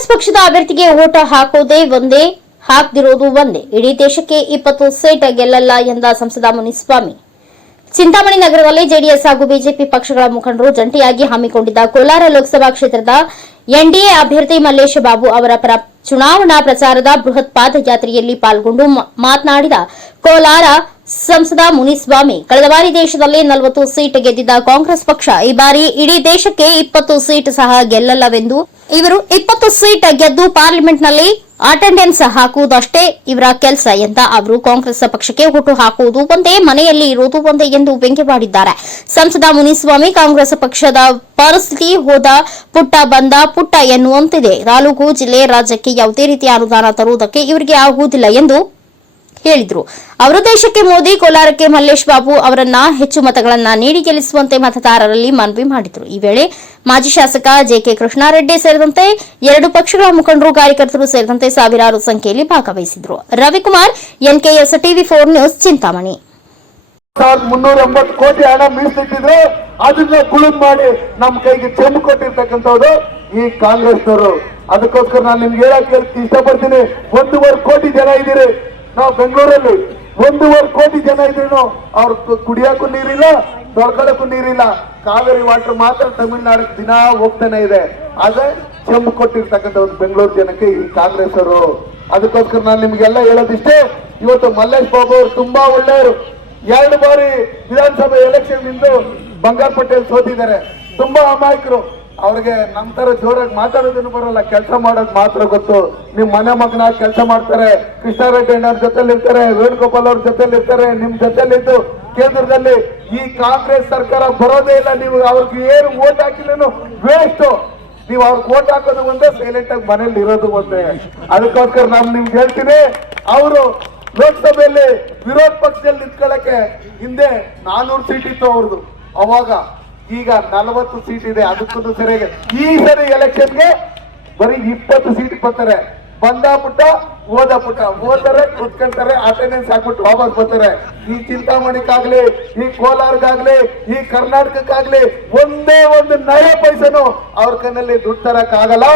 ಕಾಂಗ್ರೆಸ್ ಪಕ್ಷದ ಅಭ್ಯರ್ಥಿಗೆ ಓಟ ಹಾಕೋದೇ ಒಂದೇ, ಹಾಕ್ದಿರೋದು ಒಂದೇ. ಇಡೀ ದೇಶಕ್ಕೆ ಇಪ್ಪತ್ತು ಸೀಟ್ ಗೆಲ್ಲಲ್ಲ ಎಂದ ಸಂಸದ ಮುನಿಸ್ವಾಮಿ. ಚಿಂತಾಮಣಿ ನಗರದಲ್ಲಿ ಜೆಡಿಎಸ್ ಹಾಗೂ ಬಿಜೆಪಿ ಪಕ್ಷಗಳ ಮುಖಂಡರು ಜಂಟಿಯಾಗಿ ಹಮ್ಮಿಕೊಂಡಿದ್ದ ಕೋಲಾರ ಲೋಕಸಭಾ ಕ್ಷೇತ್ರದ ಎನ್ಡಿಎ ಅಭ್ಯರ್ಥಿ ಮಲ್ಲೇಶ್ ಬಾಬು ಅವರ ಪರ ಚುನಾವಣಾ ಪ್ರಚಾರದ ಬೃಹತ್ ಪಾದಯಾತ್ರೆಯಲ್ಲಿ ಪಾಲ್ಗೊಂಡು ಮಾತನಾಡಿದ ಕೋಲಾರ ಸಂಸದ ಮುನಿಸ್ವಾಮಿ, ಕಳೆದ ಬಾರಿ ದೇಶದಲ್ಲಿ ನಲವತ್ತು ಸೀಟ್ ಗೆದ್ದಿದ್ದ ಕಾಂಗ್ರೆಸ್ ಪಕ್ಷ ಈ ಬಾರಿ ಇಡೀ ದೇಶಕ್ಕೆ ಇಪ್ಪತ್ತು ಸೀಟ್ ಸಹ ಗೆಲ್ಲಲ್ಲವೆಂದು. ಇವರು ಇಪ್ಪತ್ತು ಸೀಟ್ ಗೆದ್ದು ಪಾರ್ಲಿಮೆಂಟ್ನಲ್ಲಿ ಅಟೆಂಡೆನ್ಸ್ ಹಾಕುವುದಷ್ಟೇ ಇವರ ಕೆಲಸ ಎಂದ ಅವರು. ಕಾಂಗ್ರೆಸ್ ಪಕ್ಷಕ್ಕೆ ಹುಟ್ಟು ಹಾಕುವುದು ಒಂದೇ, ಮನೆಯಲ್ಲಿ ಇರುವುದು ಒಂದೇ ಎಂದು ವ್ಯಂಗ್ಯವಾಡಿದ್ದಾರೆ ಸಂಸದ ಮುನಿಸ್ವಾಮಿ, ಕಾಂಗ್ರೆಸ್ ಪಕ್ಷದ ಪರಿಸ್ಥಿತಿ ಹೋದ ಪುಟ್ಟ ಬಂದ ಪುಟ್ಟ ಎನ್ನುವಂತಿದೆ. ತಾಲೂಕು, ಜಿಲ್ಲೆ, ರಾಜ್ಯಕ್ಕೆ ಯಾವುದೇ ರೀತಿಯ ಅನುದಾನ ತರುವುದಕ್ಕೆ ಇವರಿಗೆ ಆಗುವುದಿಲ್ಲ ಎಂದು ಹೇಳಿದ್ರು. ಅವರ ದೇಶಕ್ಕೆ ಮೋದಿ, ಕೋಲಾರಕ್ಕೆ ಮಲ್ಲೇಶ್ ಬಾಬು ಅವರನ್ನ ಹೆಚ್ಚು ಮತಗಳನ್ನ ನೀಡಿ ಗೆಲ್ಲಿಸುವಂತೆ ಮತದಾರರಲ್ಲಿ ಮನವಿ ಮಾಡಿದರು. ಈ ವೇಳೆ ಮಾಜಿ ಶಾಸಕ ಜೆಕೆ ಕೃಷ್ಣಾರೆಡ್ಡಿ ಸೇರಿದಂತೆ ಎರಡು ಪಕ್ಷಗಳ ಮುಖಂಡರು, ಕಾರ್ಯಕರ್ತರು ಸೇರಿದಂತೆ ಸಾವಿರಾರು ಸಂಖ್ಯೆಯಲ್ಲಿ ಭಾಗವಹಿಸಿದ್ರು. Ravikumar, NKS TV four news Chintamani. ಕೋಟಿ ಹಣ ಮೀಸಲಿಟ್ಟಿದ್ರು ಅದನ್ನ ಕುಳಿದ್ ಮಾಡಿ ನಮ್ಮ ಕೈಗೆ ಚೆಂಬು ಕೊಟ್ಟಿರ್ತಕ್ಕಂಥವ್ರು ಈ ಕಾಂಗ್ರೆಸ್ನವರು. ಅದಕ್ಕೋಸ್ಕರ ನಾನು ನಿಮ್ಗೆ ಹೇಳಕ್ ಇಷ್ಟಪಡ್ತೀನಿ. ಒಂದೂವರೆ ಕೋಟಿ ಜನ ಇದ್ದೀರಿ. ನಾವು ಬೆಂಗಳೂರಲ್ಲಿ ಒಂದೂವರೆ ಕೋಟಿ ಜನ ಇದ್ರು ಅವ್ರ ಕುಡಿಯಕ್ಕೂ ನೀರಿಲ್ಲ ತೊಳ್ಕೊಳಕ್ಕೂ ನೀರಿಲ್ಲ. ಕಾವೇರಿ ವಾಟರ್ ಮಾತ್ರ ತಮಿಳುನಾಡಿಗೆ ದಿನ ಹೋಗ್ತಾನೆ ಇದೆ. ಆದರೆ ಚೆಂಬು ಕೊಟ್ಟಿರ್ತಕ್ಕಂಥವ್ರು ಬೆಂಗಳೂರು ಜನಕ್ಕೆ ಈ ಕಾಂಗ್ರೆಸ್ ಅವರು ಅದಕ್ಕೋಸ್ಕರ ನಾನು ನಿಮ್ಗೆಲ್ಲ ಹೇಳೋದಿಷ್ಟೇ, ಇವತ್ತು ಮಲ್ಲೇಶ್ ಬಾಬು ಅವರು ತುಂಬಾ ಒಳ್ಳೆಯವರು. ಎರಡು ಬಾರಿ ವಿಧಾನಸಭೆ ಎಲೆಕ್ಷನ್ ನಿಂದು ಬಂಗಾರ ಸೋತಿದ್ದಾರೆ. ತುಂಬಾ ಅಮಾಯಕರು. ಅವ್ರಿಗೆ ನಮ್ ತರ ಜೋರಾಗಿ ಮಾತಾಡೋದನ್ನು ಬರಲ್ಲ, ಕೆಲಸ ಮಾಡೋದು ಮಾತ್ರ ಗೊತ್ತು. ನಿಮ್ಮ ಮನೆ ಮಗನ ಕೆಲಸ ಮಾಡ್ತಾರೆ, ಕೃಷ್ಣಾರೆಡ್ಡಿ ಅಣ್ಣವ್ರ ಜೊತೆಲಿ ಇರ್ತಾರೆ ವೇಣುಗೋಪಾಲ್ ಅವ್ರ ಜೊತೆಲಿ ಇರ್ತಾರೆ ನಿಮ್ ಜೊತೆಲಿದ್ದು ಕೇಂದ್ರದಲ್ಲಿ ಈ ಕಾಂಗ್ರೆಸ್ ಸರ್ಕಾರ ಬರೋದೇ ಇಲ್ಲ, ನೀವು ಅವ್ರಿಗೆ ಏನು ಓಟ್ ಹಾಕಿಲ್ಲ ವೇಸ್ಟ್ ನೀವು ಅವ್ರಿಗೆ ಓಟ್ ಹಾಕೋದು ಒಂದೇ ಸೈಲೆಂಟ್ ಆಗಿ ಮನೇಲಿ ಇರೋದು ಒಂದೇ. ಅದಕ್ಕೋಸ್ಕರ ನಾನು ನಿಮ್ಗೆ ಹೇಳ್ತೀನಿ, ಅವರು ಲೋಕಸಭೆಯಲ್ಲಿ ವಿರೋಧ ಪಕ್ಷದಲ್ಲಿ ನಿಂತ್ಕೊಳ್ಳಕ್ಕೆ ಹಿಂದೆ ನಾನೂರು ಸೀಟ್ ಇತ್ತು ಅವ್ರದ್ದು ಅವಾಗ. ಈಗ ನಲವತ್ತು ಸೀಟ್ ಇದೆ. ಅದಕ್ಕೊಂದು ಸರಿಯಾಗಿ ಈ ಸರಿ ಎಲೆಕ್ಷನ್ಗೆ ಬರೀ ಇಪ್ಪತ್ತು ಸೀಟ್ ಬರ್ತಾರೆ. ಬಂದ ಪುಟ್ಟ ಓದ ಪುಟ್ಟ. ಓದ್ತಾರೆ ಕುತ್ಕೊಂತಾರೆ ಅಟೆಂಡೆನ್ಸ್ ಹಾಕ್ಬಿಟ್ಟು ವಾಪಸ್ ಬರ್ತಾರೆ. ಈ ಚಿಂತಾಮಣಿಗಾಗ್ಲಿ, ಈ ಕೋಲಾರ್ಗಾಗ್ಲಿ, ಈ ಕರ್ನಾಟಕಕ್ಕಾಗ್ಲಿ ಒಂದೇ ಒಂದು ನಯ ಪೈಸನು ಅವ್ರ ಕಣ್ಣಲ್ಲಿ ದುಡ್ಡು ತರಕ್ ಆಗಲ್ಲ